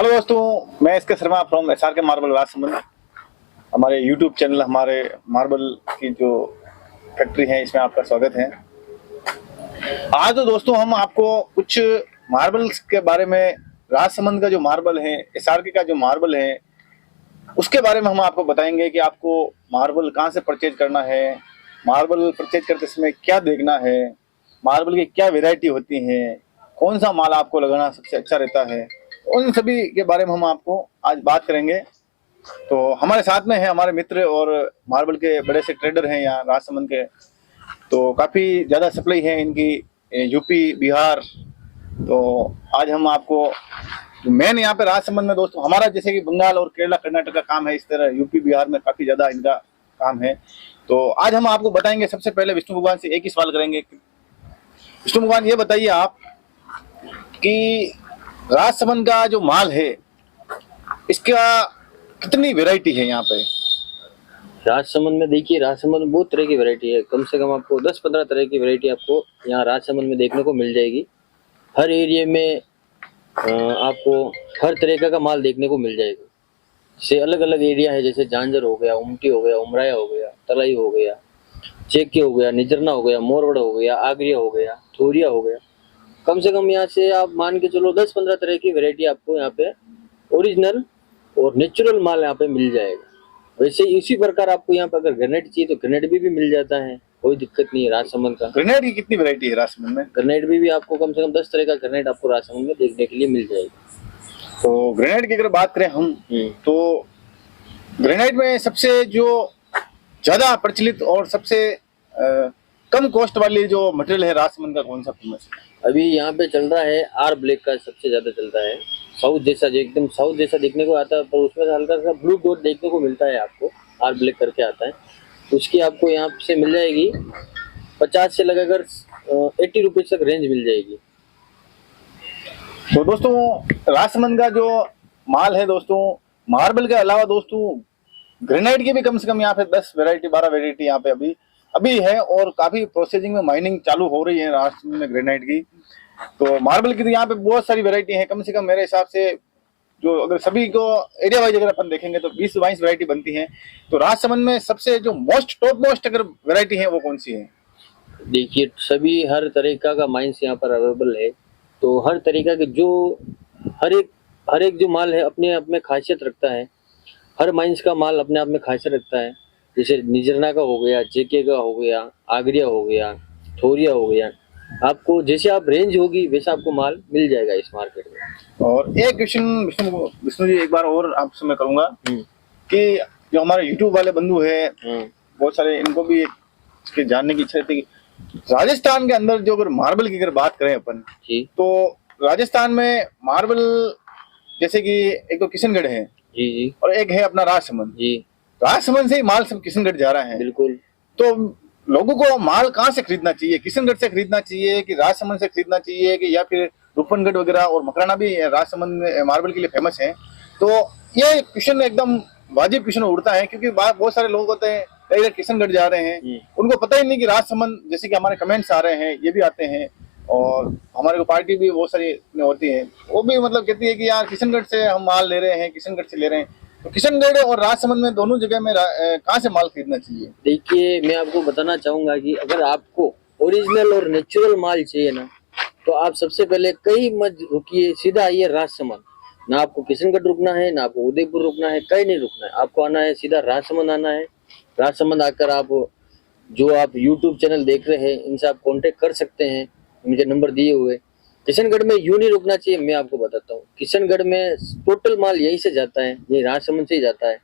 Hello दोस्तों, मैं इसके शर्मा फ्रॉम एसआर के मार्बल राजसमंद। हमारे यूट्यूब चैनल, हमारे मार्बल की जो फैक्ट्री है, इसमें आपका स्वागत है। आज तो दोस्तों हम आपको कुछ मार्बल्स के बारे में, राजसमंद का जो मार्बल है, एसआर के का जो मार्बल है, उसके बारे में हम आपको बताएंगे कि आपको मार्बल कहाँ से परचेज करना है, मार्बल परचेज करते समय क्या देखना है, मार्बल की क्या वेराइटी होती है, कौन सा माल आपको लगाना सबसे अच्छा रहता है, उन सभी के बारे में हम आपको आज बात करेंगे। तो हमारे साथ में है हमारे मित्र और मार्बल के बड़े से ट्रेडर हैं यहाँ राजसमंद के। तो काफ़ी ज़्यादा सप्लाई है इनकी यूपी, बिहार। तो आज हम आपको मेन यहाँ पे राजसमंद में दोस्तों, हमारा जैसे कि बंगाल और केरला कर्नाटक का काम है, इस तरह यूपी बिहार में काफ़ी ज़्यादा इनका काम है। तो आज हम आपको बताएंगे, सबसे पहले विष्णु भगवान से एक ही सवाल करेंगे। विष्णु भगवान, ये बताइए आप कि राजसमंद का जो माल है, इसका कितनी वैरायटी है यहाँ पे? राजसमंद में देखिए, राजसमंद में बहुत तरह की वैरायटी है। कम से कम आपको 10-15 तरह की वैरायटी आपको यहाँ राजसमंद में देखने को मिल जाएगी। हर एरिया में आपको हर तरह का माल देखने को मिल जाएगा। जैसे अलग अलग एरिया है, जैसे झांझर हो गया, उमटी हो गया, उमराया हो गया, तलाई हो गया, चेके हो गया, निजरना हो गया, मोरवड़ हो गया, आगरिया हो गया, थोरिया हो गया। कम से कम यहाँ से आप मान के चलो 10-15 तरह की वैरायटी आपको यहाँ पे ओरिजिनल और नेचुरल माल यहाँ पे मिल जाएगा। वैसे इसी प्रकार आपको यहाँ पे अगर ग्रेनाइट चाहिए तो ग्रेनाइट भी मिल जाता है, कोई दिक्कत नहीं है। राजसमंद का ग्रेनाइट की कितनी वैरायटी है राजसमंद में? ग्रेनाइट भी आपको कम से कम 10 तरह का ग्रेनाइट आपको राजसमंद में देखने के लिए मिल जाएगी। तो ग्रेनाइट की अगर बात करें हम, तो ग्रेनाइट में सबसे जो ज्यादा प्रचलित और सबसे कम कॉस्ट वाली जो मटेरियल है राजसमंद का, कौन सा फेमस है? अभी यहाँ पे चल रहा है आर ब्लैक का, सबसे ज्यादा चल रहा है। साउथ जैसा, जो एकदम साउथ जैसा देखने को आता है, पर उसमें हल्का सा ब्लू डॉट देखने को मिलता है आपको। आर ब्लैक करके आता है, उसकी आपको यहाँ से मिल जाएगी 50 से लगाकर 80 रुपीज तक रेंज मिल जाएगी। तो दोस्तों, राजसमंद का जो माल है दोस्तों, मार्बल के अलावा दोस्तों ग्रेनाइट की भी कम से कम यहाँ पे 10 वैरायटी 12 वैरायटी यहाँ पे अभी है, और काफी प्रोसेसिंग में माइनिंग चालू हो रही है राजसमंद में ग्रेनाइट की। तो मार्बल की तो यहाँ पे बहुत सारी वैरायटी है। कम से कम मेरे हिसाब से, जो अगर सभी को एरिया वाइज अगर अपन देखेंगे तो 20-22 वैरायटी बनती है। तो राजसमंद में सबसे जो टॉप मोस्ट अगर वैरायटी है वो कौन सी है? देखिए, सभी हर तरीका का माइंस यहाँ पर अवेलेबल है। तो हर तरीका के जो हर एक जो माल है अपने आप में खासियत रखता है। हर माइंस का माल अपने आप में खासियत रखता है। जैसे निजरना का हो गया, जेके का हो गया, आगरिया हो गया, थोरिया हो गया। आपको जैसे आप रेंज होगी वैसा आपको माल मिल जाएगा इस मार्केट में। और एक क्वेश्चन विष्णु जी, एक बार और आपसे मैं करूंगा कि जो हमारे यूट्यूब वाले बंधु है बहुत सारे, इनको भी इसके जानने की इच्छा रहती है। राजस्थान के अंदर जो अगर मार्बल की अगर बात करें अपन, तो राजस्थान में मार्बल जैसे कि एक तो किशनगढ़ है जी, और एक है अपना राजसमंद जी। राजसमंद से ही माल सब किशनगढ़ जा रहा है। बिल्कुल। तो लोगों को माल कहाँ से खरीदना चाहिए? किशनगढ़ से खरीदना चाहिए कि राजसमंद से खरीदना चाहिए, कि या फिर रूपनगढ़ वगैरह और मकराना भी राजसमंद में मार्बल के लिए फेमस है? तो ये क्वेश्चन एकदम वाजिब क्वेश्चन उठता है, क्योंकि बहुत सारे लोग होते हैं कई बार किशनगढ़ जा रहे हैं, उनको पता ही नहीं कि राजसमंद, जैसे कि हमारे कमेंट्स आ रहे हैं, ये भी आते हैं, और हमारे को पार्टी भी बहुत सारी होती है, वो भी मतलब कहती है कि यार किशनगढ़ से हम माल ले रहे हैं, किशनगढ़ से ले रहे हैं। तो किशनगढ़ और राजसमंद में दोनों जगह में कहाँ से माल खरीदना चाहिए? देखिए, मैं आपको बताना चाहूंगा कि अगर आपको ओरिजिनल और नेचुरल माल चाहिए ना, तो आप सबसे पहले कहीं मत रुकिए, सीधा आइए राजसमंद। ना आपको किशनगढ़ रुकना है, ना आपको उदयपुर रुकना है, कहीं नहीं रुकना है। आपको आना है, सीधा राजसमंद आना है। राजसमंद आकर आप जो आप यूट्यूब चैनल देख रहे हैं, इनसे आप कांटेक्ट कर सकते हैं, इनके नंबर दिए हुए। किशनगढ़ में यूं नहीं रुकना चाहिए, मैं आपको बताता हूँ। किशनगढ़ में टोटल माल यहीं से जाता है, ये राजसमंद से ही जाता है।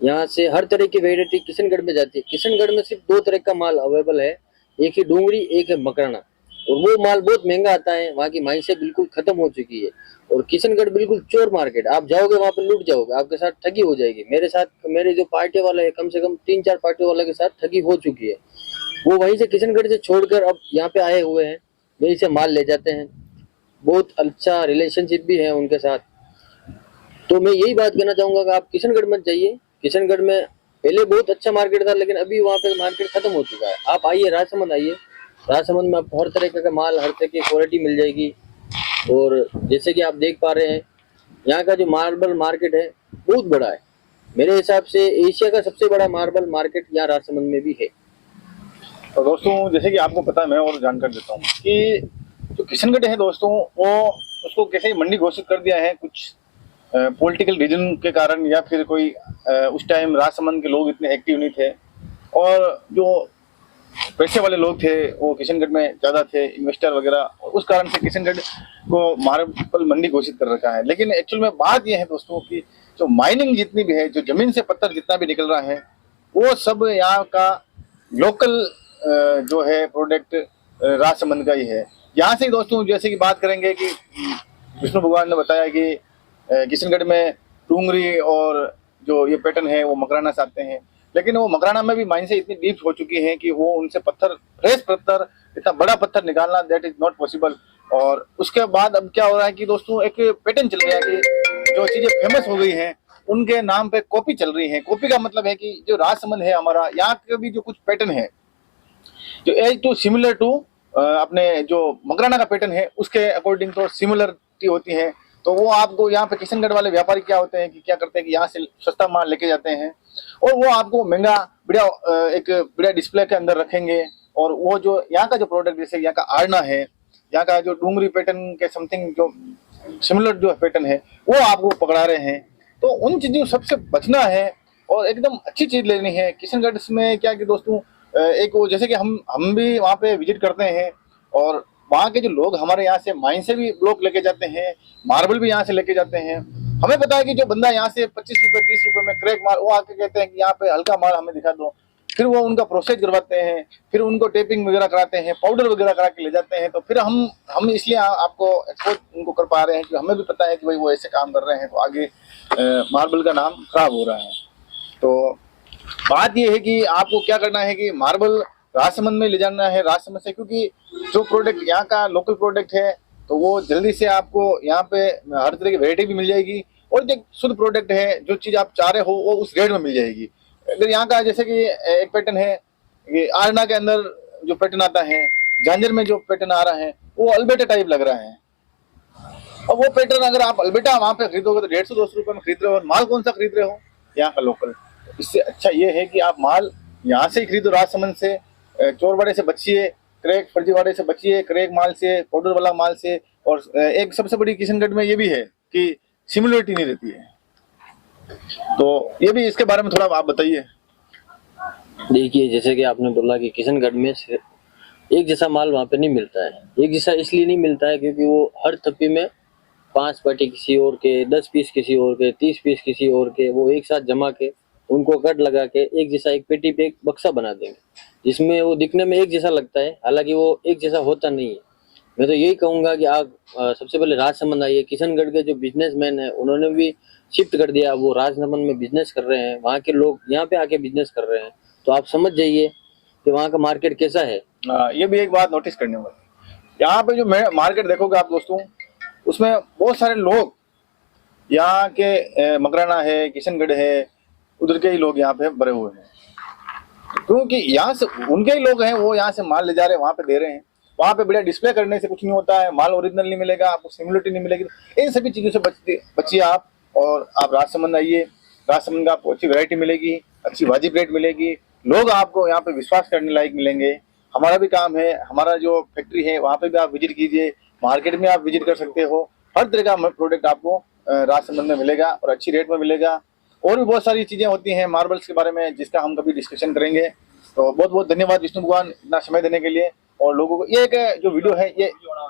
यहाँ से हर तरह की वेरायटी किशनगढ़ में जाती है। किशनगढ़ में सिर्फ 2 तरह का माल अवेलेबल है, एक ही डूंगरी, एक है मकराना, और वो माल बहुत महंगा आता है। वहाँ की माइंसें बिल्कुल खत्म हो चुकी है, और किशनगढ़ बिल्कुल चोर मार्केट। आप जाओगे वहाँ पे लूट जाओगे, आपके साथ ठगी हो जाएगी। मेरे जो पार्टी वाले है, कम से कम 3-4 पार्टी वाले के साथ ठगी हो चुकी है। वो वहीं से किशनगढ़ से छोड़कर अब यहाँ पे आए हुए हैं, वहीं से माल ले जाते हैं। बहुत अच्छा रिलेशनशिप भी है उनके साथ। तो मैं यही बात कहना चाहूंगा कि आप किशनगढ़ मत जाइए। किशनगढ़ में पहले बहुत अच्छा मार्केट था, लेकिन अभी वहाँ पे मार्केट खत्म हो चुका है। आप आइए राजसमंद, आइए राजसमंद में आपको हर तरह का माल, हर तरह की क्वालिटी मिल जाएगी। और जैसे कि आप देख पा रहे हैं, यहाँ का जो मार्बल मार्केट है बहुत बड़ा है। मेरे हिसाब से एशिया का सबसे बड़ा मार्बल मार्केट यहाँ राजसमंद में भी है। तो दोस्तों जैसे कि आपको पता है, मैं और जानकारी देता हूँ कि जो किशनगढ़ है दोस्तों, वो उसको कैसे मंडी घोषित कर दिया है कुछ पॉलिटिकल रीजन के कारण, या फिर कोई उस टाइम राजसमंद के लोग इतने एक्टिव नहीं थे और जो पैसे वाले लोग थे वो किशनगढ़ में ज़्यादा थे, इन्वेस्टर वगैरह, उस कारण से किशनगढ़ को मार्बल मंडी घोषित कर रखा है। लेकिन एक्चुअल में बात यह है दोस्तों कि जो माइनिंग जितनी भी है, जो जमीन से पत्थर जितना भी निकल रहा है, वो सब यहाँ का लोकल जो है प्रोडक्ट राजसमंद का ही है। यहाँ से दोस्तों जैसे कि बात करेंगे कि विष्णु भगवान ने बताया कि किशनगढ़ में टूंगरी और जो ये पैटर्न है वो मकराना से आते हैं, लेकिन वो मकराना में भी माइन से इतनी डीप हो चुकी है कि वो उनसे पत्थर, फ्रेश पत्थर, इतना बड़ा पत्थर निकालना दैट इज नॉट पॉसिबल। और उसके बाद अब क्या हो रहा है कि दोस्तों एक पैटर्न चल गया कि जो चीजें फेमस हो गई हैं उनके नाम पे कॉपी चल रही है। कॉपी का मतलब है कि जो राजसमंद है हमारा, यहाँ के भी जो कुछ पैटर्न है जो एज टू सिमिलर टू अपने जो मकराना का पैटर्न है उसके अकॉर्डिंग तो सिमिलरिटी होती है। तो वो आपको यहाँ पे किशनगढ़ वाले व्यापारी क्या होते हैं कि क्या करते हैं कि यहाँ से सस्ता माल लेके जाते हैं और वो आपको महंगा बढ़िया एक बढ़िया डिस्प्ले के अंदर रखेंगे। और वो जो यहाँ का जो प्रोडक्ट, जैसे यहाँ का आरना है, यहाँ का जो डूंगरी पैटर्न के समथिंग जो सिमिलर जो पैटर्न है वो आपको पकड़ा रहे हैं। तो उन चीजों सबसे बचना है और एकदम अच्छी चीज लेनी है। किशनगढ़ में क्या कि दोस्तों एक वो जैसे कि हम भी वहाँ पे विजिट करते हैं और वहाँ के जो लोग हमारे यहाँ से माइन से भी ब्लॉक लेके जाते हैं, मार्बल भी यहाँ से लेके जाते हैं। हमें पता है कि जो बंदा यहाँ से 25 रुपए 30 रुपए में क्रैक माल, वो आके कहते हैं कि यहाँ पे हल्का माल हमें दिखा दो, फिर वो उनका प्रोसेस करवाते हैं, फिर उनको टेपिंग वगैरह कराते हैं, पाउडर वगैरह करा के ले जाते हैं। तो फिर हम इसलिए आपको एक्सपोर्ट उनको कर पा रहे हैं कि हमें भी पता है कि भाई वो ऐसे काम कर रहे हैं, तो आगे मार्बल का नाम खराब हो रहा है। तो बात ये है कि आपको क्या करना है कि मार्बल राजसमंद में ले जाना है राजसमंद से, क्योंकि जो प्रोडक्ट यहाँ का लोकल प्रोडक्ट है तो वो जल्दी से आपको यहाँ पे हर तरह की वैरायटी भी मिल जाएगी और जो शुद्ध प्रोडक्ट है, जो चीज आप चाह रहे हो वो उस रेट में मिल जाएगी। अगर यहाँ का जैसे कि एक पैटर्न है कि आरना के अंदर जो पैटर्न आता है, झांझर में जो पैटर्न आ रहा है वो अल्बेटा टाइप लग रहा है। और वो पैटर्न अगर आप अल्बेटा वहाँ पे खरीदोगे तो 150-200 रुपए में खरीद रहे हो, और माल कौन सा खरीद रहे हो? यहाँ का लोकल। इससे अच्छा ये है कि आप माल यहाँ से ही खरीदो राजसमंद से, चोरवाड़े से बचिए, क्रैक फर्जीवाड़े से बचिए, क्रैक माल से, पाउडर वाला माल से। और एक सबसे बड़ी किशनगढ़ में ये भी है कि सिमिलरिटी नहीं रहती है। तो ये भी इसके बारे में थोड़ा आप बताइए। देखिए, जैसे कि आपने बोला कि किशनगढ़ में एक जैसा माल वहाँ पे नहीं मिलता है। एक जैसा इसलिए नहीं मिलता है क्योंकि वो हर थप्पी में 5 पेटी किसी और के, 10 पीस किसी और के, 30 पीस किसी और के, वो एक साथ जमा के उनको कट लगा के एक जैसा एक पेटी पे एक बक्सा बना देंगे, जिसमें वो दिखने में एक जैसा लगता है, हालांकि वो एक जैसा होता नहीं है। मैं तो यही कहूँगा कि आप सबसे पहले राजसमंद आइए। किशनगढ़ के जो बिजनेसमैन है उन्होंने भी शिफ्ट कर दिया, वो राजसमंद में बिजनेस कर रहे हैं, वहाँ के लोग यहाँ पे आके बिजनेस कर रहे हैं। तो आप समझ जाइए कि वहाँ का मार्केट कैसा है। ये भी एक बात नोटिस करने वाली, यहाँ पे जो मार्केट देखोगे आप दोस्तों, उसमें बहुत सारे लोग यहाँ के मकराना है, किशनगढ़ है, उधर के ही लोग यहाँ पे भरे हुए हैं, क्योंकि यहाँ से उनके ही लोग हैं, वो यहाँ से माल ले जा रहे हैं, वहाँ पे दे रहे हैं। वहाँ पे बढ़िया डिस्प्ले करने से कुछ नहीं होता है, माल ओरिजिनल नहीं मिलेगा आपको, सिमिलरिटी नहीं मिलेगी। इन सभी चीजों से बचिए आप, और आप राजसमंद आइए। राजसमंद का आपको अच्छी वैरायटी मिलेगी, अच्छी वाजिब रेट मिलेगी, लोग आपको यहाँ पे विश्वास करने लायक मिलेंगे। हमारा भी काम है, हमारा जो फैक्ट्री है वहाँ पे भी आप विजिट कीजिए, मार्केट में आप विजिट कर सकते हो। हर तरह का प्रोडक्ट आपको राजसमंद में मिलेगा और अच्छी रेट में मिलेगा। और भी बहुत सारी चीजें होती हैं मार्बल्स के बारे में, जिसका हम कभी डिस्कशन करेंगे। तो बहुत बहुत धन्यवाद विष्णु भगवान इतना समय देने के लिए। और लोगों को ये एक जो वीडियो है ये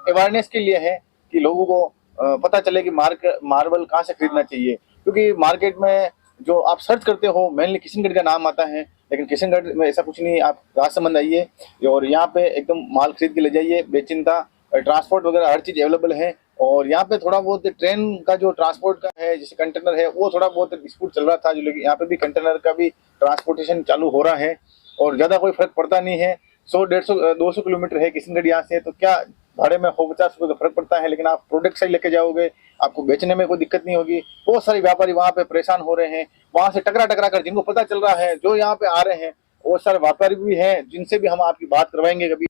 अवेयरनेस के लिए है कि लोगों को पता चले कि मार्बल कहाँ से खरीदना चाहिए, क्योंकि मार्केट में जो आप सर्च करते हो मेनली किशनगढ़ का नाम आता है, लेकिन किशनगढ़ में ऐसा कुछ नहीं। आप राजसमंद आइए और यहाँ पे एकदम माल खरीद के ले जाइए बेचिंता। ट्रांसपोर्ट वगैरह हर चीज अवेलेबल है। और यहाँ पे थोड़ा बहुत ट्रेन का जो ट्रांसपोर्ट का है, जैसे कंटेनर है, वो थोड़ा बहुत डिस्प्यूट चल रहा था, जो लेकिन यहाँ पे भी कंटेनर का भी ट्रांसपोर्टेशन चालू हो रहा है और ज्यादा कोई फर्क पड़ता नहीं है। 100-150-200 किलोमीटर है किशनगढ़ यहाँ से, तो क्या भाड़े में 150 रुपये का फर्क पड़ता है, लेकिन आप प्रोडक्ट सही लेके जाओगे, आपको बेचने में कोई दिक्कत नहीं होगी। बहुत सारे व्यापारी वहाँ पे परेशान हो रहे हैं, वहाँ से टकरा कर, जिनको पता चल रहा है, जो यहाँ पे आ रहे हैं, बहुत सारे व्यापारी भी हैं जिनसे भी हम आपकी बात करवाएंगे कभी।